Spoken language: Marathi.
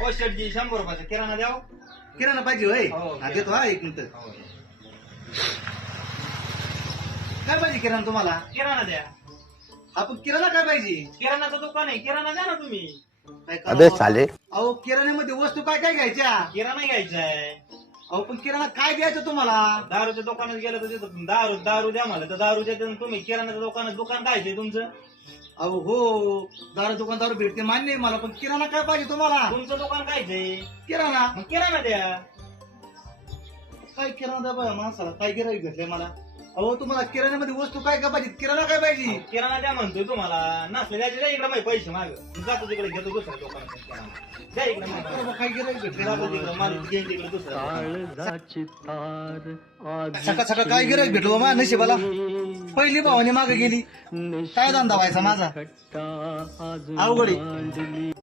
हो शेटजी 100 रुपयाचा किराणा द्याव. किराणा पाहिजे होय. हो, हा देतो हा 1 मिनिट. हो. काय पाहिजे किराणा तुम्हाला? किराणा द्या. आपण किराणा काय पाहिजे? किराणाचं दुकान आहे, किराणा द्या ना तुम्ही. काय अबे करावं? साले अहो किराण्यामध्ये वस्तू काय काय घ्यायच्या? किराणा घ्यायचा आहे. अहो पण किराणा काय द्यायचं तुम्हाला? दारूच्या दुकानात गेलं तर तिथं दारू द्या मला तर दारू देते आणि तुम्ही किराणाच्या दुकान काय आहे तुमचं? अहो हो, दारू दुकान दारू भेटते मान्य आहे मला, पण किराणा काय पाहिजे तुम्हाला? तुमचं दुकान कायच आहे? किराणा. मग किराणा द्या. काय किराणा द्या बाया माणसाला, काय गिराईक भेटले मला? अहो तुम्हाला किराण्यामध्ये वस्तू काय काय पाहिजे? किराणा काय पाहिजे? किराणा द्या म्हणतोय तुम्हाला. नसले द्यायचे द्या इकडे माझे पैसे माग जातो तिकडे घेतो दुसऱ्या दुकानात किराणा द्या इकडे अरे बा, काय गिराईक भेटले जातो तिकडे मला घेईन तिकडे दुसऱ्या. सकाळ सकाळ काय गिराईक भेटलो माझ्या नशिबाला. पहिली भावाने मागे गेली, काय धंदा व्हायचा माझा? अवघड आहे.